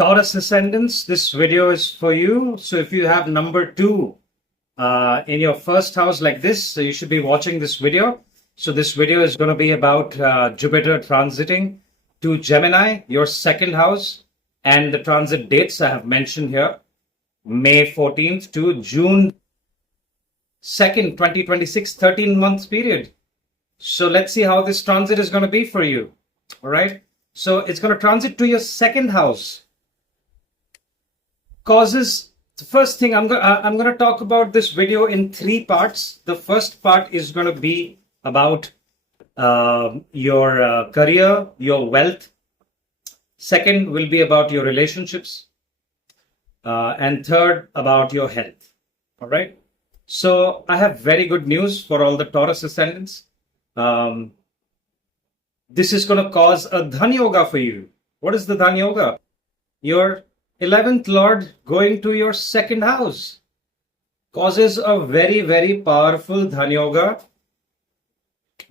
Taurus Ascendants, this video is for you. So if you have number 2 in your first house like this, so you should be watching this video. So this video is going to be about Jupiter transiting to Gemini, your second house, and the transit dates I have mentioned here, May 14th to June 2nd, 2026, 13 months period. So let's see how this transit is going to be for you. All right. So it's going to transit to your second house. Causes. The first thing I'm going to talk about this video in 3 parts. The first part is going to be about your career, your wealth. Second will be about your relationships. And third, about your health. All right. So I have very good news for all the Taurus ascendants. This is going to cause a Dhan Yoga for you. What is the Dhan Yoga? Your 11th Lord going to your second house causes a very, very powerful Dhan Yoga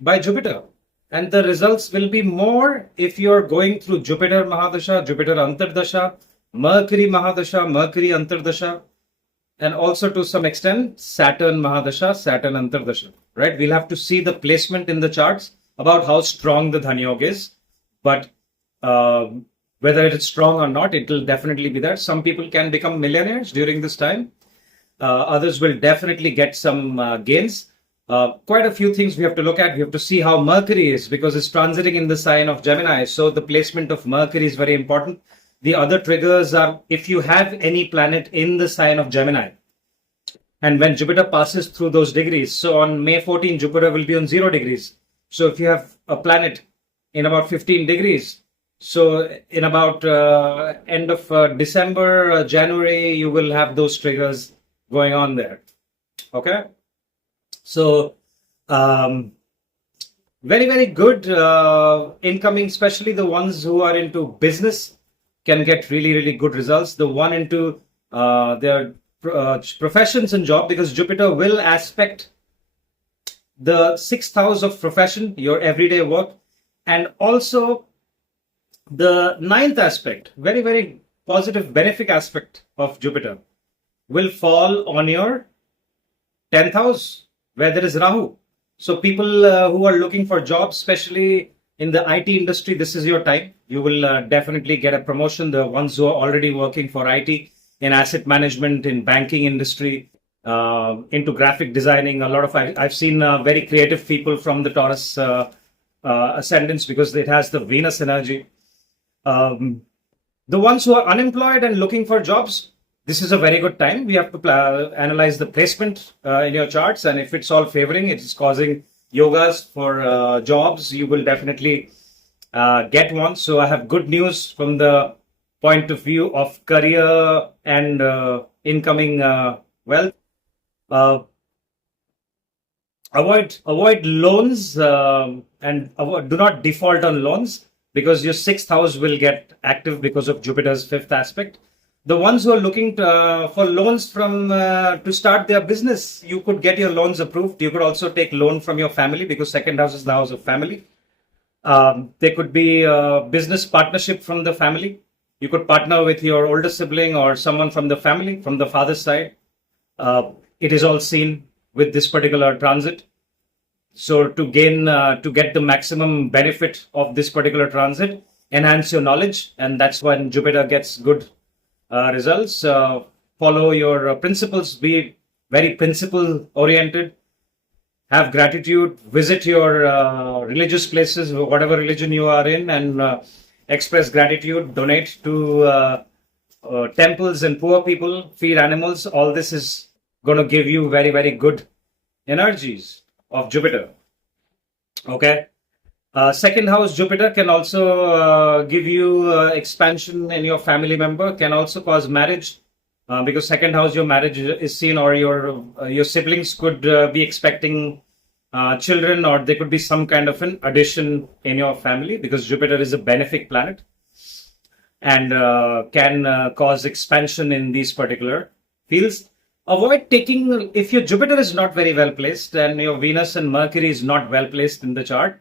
by Jupiter. And the results will be more if you're going through Jupiter Mahadasha, Jupiter Antardasha, Mercury Mahadasha, Mercury Antardasha, and also to some extent Saturn Mahadasha, Saturn Antardasha. Right? We'll have to see the placement in the charts about how strong the Dhan Yoga is. But whether it is strong or not, it will definitely be there. Some people can become millionaires during this time. Others will definitely get some gains. Quite a few things we have to look at. We have to see how Mercury is because it's transiting in the sign of Gemini. So the placement of Mercury is very important. The other triggers are if you have any planet in the sign of Gemini. And when Jupiter passes through those degrees, so on May 14, Jupiter will be on 0 degrees. So if you have a planet in about 15 degrees, so in about end of December, January, you will have those triggers going on there. Okay. So very, very good incoming, especially the ones who are into business can get really, really good results. The one into their professions and job, because Jupiter will aspect the 6th house of profession, your everyday work, and also the 9th aspect, very, very positive, benefic aspect of Jupiter, will fall on your 10th house, where there is Rahu. So people who are looking for jobs, especially in the IT industry, this is your time. You will definitely get a promotion. The ones who are already working for IT, in asset management, in banking industry, into graphic designing, a lot of I've seen very creative people from the Taurus ascendants because it has the Venus energy. The ones who are unemployed and looking for jobs, this is a very good time. We have to analyze the placement in your charts, and if it's all favoring, it is causing yogas for jobs, you will definitely get one. So I have good news from the point of view of career and incoming wealth. Avoid loans and do not default on loans because your 6th house will get active because of Jupiter's 5th aspect. The ones who are looking for loans from to start their business, you could get your loans approved. You could also take loan from your family because 2nd house is the house of family. There could be a business partnership from the family. You could partner with your older sibling or someone from the family, from the father's side. It is all seen with this particular transit. So to get the maximum benefit of this particular transit, enhance your knowledge. And that's when Jupiter gets good results. Follow your principles, be very principle oriented. Have gratitude, visit your religious places, whatever religion you are in, and express gratitude, donate to temples and poor people, feed animals. All this is going to give you very, very good energies of Jupiter. Okay. 2nd house Jupiter can also give you expansion in your family member, can also cause marriage because 2nd house your marriage is seen, or your siblings could be expecting children, or there could be some kind of an addition in your family because Jupiter is a benefic planet and can cause expansion in these particular fields. Avoid taking, if your Jupiter is not very well placed and your Venus and Mercury is not well placed in the chart,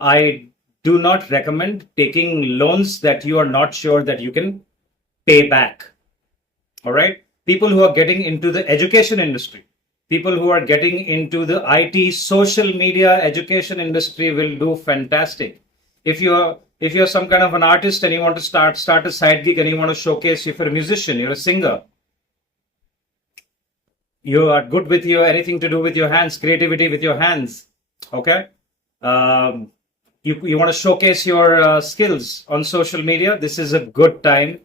I do not recommend taking loans that you are not sure that you can pay back. All right. People who are getting into the education industry, people who are getting into the IT, social media, education industry will do fantastic. If you're some kind of an artist and you want to start a side gig and you want to showcase, if you're a musician, you're a singer, you are good with your anything to do with your hands, creativity with your hands. Okay. You want to showcase your skills on social media. This is a good time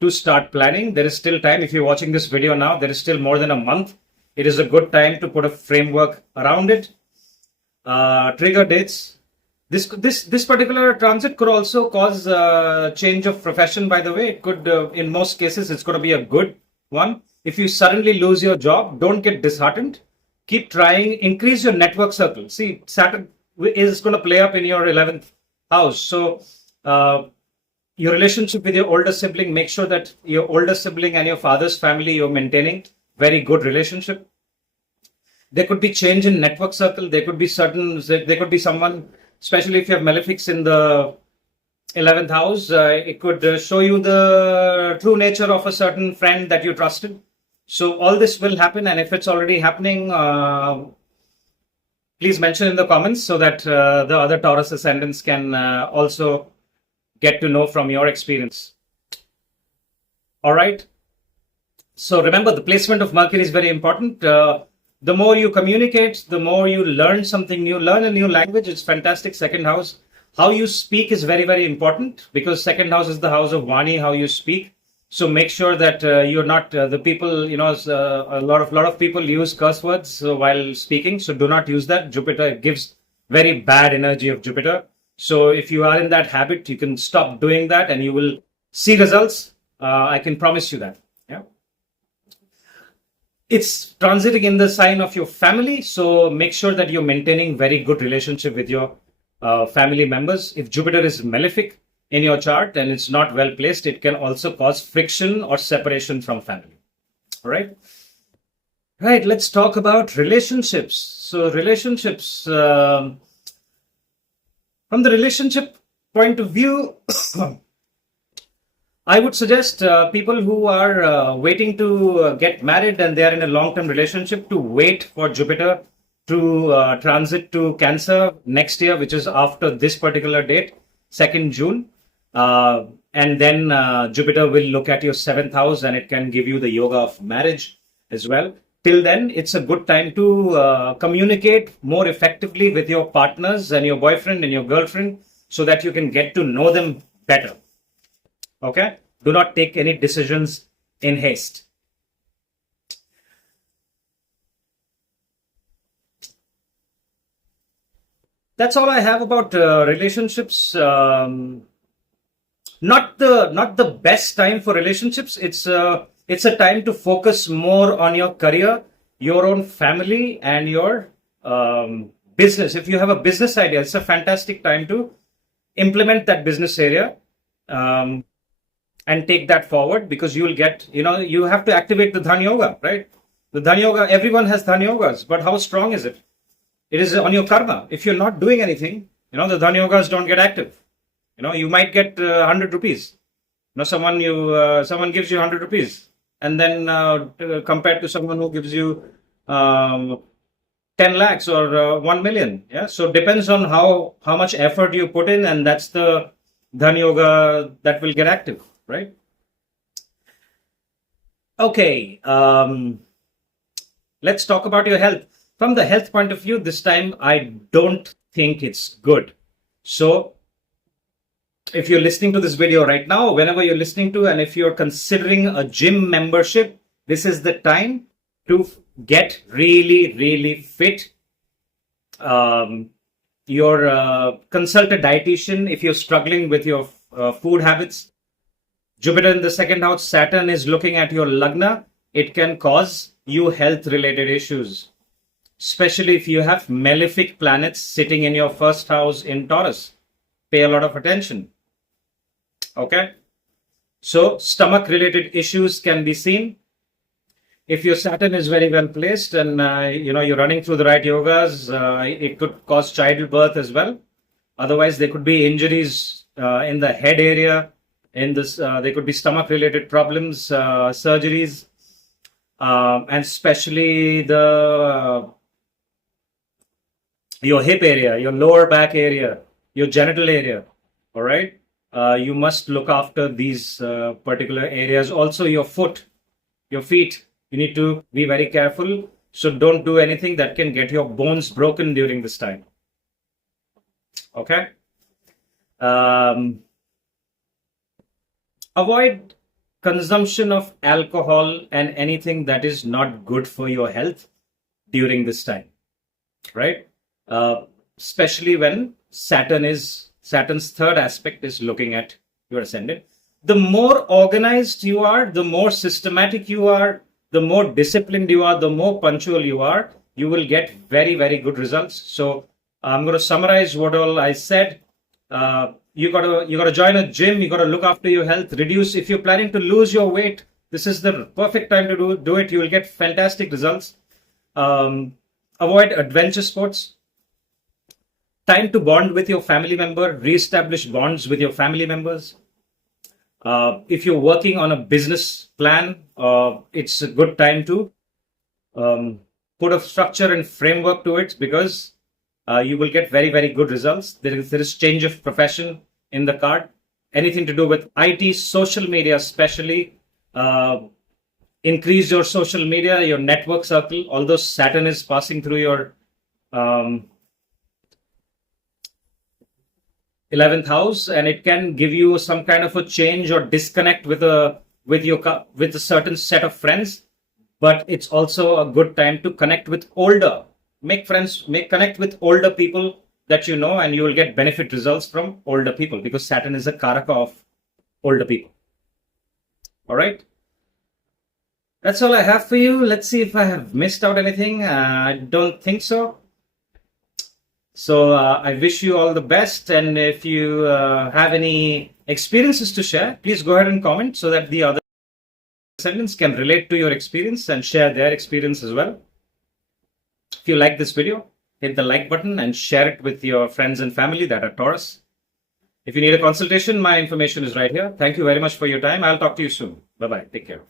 to start planning. There is still time. If you're watching this video now, there is still more than a month. It is a good time to put a framework around it. Trigger dates. This particular transit could also cause change of profession. By the way, it could. In most cases, it's going to be a good one. If you suddenly lose your job, don't get disheartened. Keep trying. Increase your network circle. See, Saturn is going to play up in your 11th house. So your relationship with your older sibling, make sure that your older sibling and your father's family, you're maintaining very good relationship. There could be change in network circle. There could be someone, especially if you have malefics in the 11th house, it could show you the true nature of a certain friend that you trusted. So all this will happen, and if it's already happening, please mention in the comments so that the other Taurus ascendants can also get to know from your experience. All right. So remember, the placement of Mercury is very important. The more you communicate, the more you learn something new, learn a new language. It's fantastic. Second house. How you speak is very, very important, because second house is the house of Vani, how you speak. So make sure that you're not the people, a lot of people use curse words while speaking. So do not use that. Jupiter gives very bad energy of Jupiter. So if you are in that habit, you can stop doing that and you will see results. I can promise you that. Yeah. It's transiting in the sign of your family. So make sure that you're maintaining very good relationship with your family members. If Jupiter is malefic in your chart and it's not well placed, it can also cause friction or separation from family. All right. Right. Let's talk about relationships. So relationships, from the relationship point of view, I would suggest people who are waiting to get married and they are in a long-term relationship to wait for Jupiter to transit to Cancer next year, which is after this particular date, 2nd June. And then Jupiter will look at your 7th house and it can give you the yoga of marriage as well. Till then, it's a good time to communicate more effectively with your partners and your boyfriend and your girlfriend so that you can get to know them better. Okay? Do not take any decisions in haste. That's all I have about relationships. Not the best time for relationships. It's a time to focus more on your career, your own family, and your business. If you have a business idea, it's a fantastic time to implement that business area and take that forward, because you will get, you have to activate the Dhan Yoga, right? The Dhan Yoga, everyone has Dhan Yogas, but how strong is it? It is on your karma. If you're not doing anything, the Dhan Yogas don't get active. You might get 100 rupees. Someone gives you 100 rupees, and then compared to someone who gives you 10 lakhs or 1 million. Yeah. So it depends on how much effort you put in, and that's the Dhan Yoga that will get active, right? Okay. Let's talk about your health. From the health point of view, this time I don't think it's good. So if you're listening to this video right now, whenever you're listening to, and if you're considering a gym membership, this is the time to get really, really fit. Consult a dietitian if you're struggling with your food habits. Jupiter in the 2nd house, Saturn is looking at your Lagna. It can cause you health related issues, especially if you have malefic planets sitting in your 1st house in Taurus. Pay a lot of attention. Okay. So stomach related issues can be seen. If your Saturn is very well placed and you're running through the right yogas, it could cause childbirth as well. Otherwise, there could be injuries in the head area, in this. There could be stomach-related problems, surgeries, and especially your hip area, your lower back area, your genital area. All right. You must look after these particular areas. Also, your foot, your feet. You need to be very careful. So don't do anything that can get your bones broken during this time. Okay. Avoid consumption of alcohol and anything that is not good for your health during this time, right? Especially when Saturn's third aspect is looking at your ascendant. The more organized you are, the more systematic you are, the more disciplined you are, the more punctual you are, you will get very, very good results. So I'm going to summarize what all I said. You gotta join a gym. You gotta look after your health. Reduce if you're planning to lose your weight. This is the perfect time to do it. You will get fantastic results. Avoid adventure sports. Time to bond with your family member. Reestablish bonds with your family members. If you're working on a business plan, it's a good time to put a structure and framework to it, because you will get very, very good results. There is change of profession in the card. Anything to do with IT, social media especially. Increase your social media, your network circle. Although Saturn is passing through your 11th house, and it can give you some kind of a change or disconnect with a certain set of friends. But it's also a good time to connect with older. Connect with older people that you know, and you will get benefit results from older people, because Saturn is a karaka of older people. All right. That's all I have for you. Let's see if I have missed out anything. I don't think so. So I wish you all the best. And if you have any experiences to share, please go ahead and comment so that the other ascendants can relate to your experience and share their experience as well. If you like this video, hit the like button and share it with your friends and family that are Taurus. If you need a consultation, my information is right here. Thank you very much for your time. I'll talk to you soon. Bye-bye. Take care.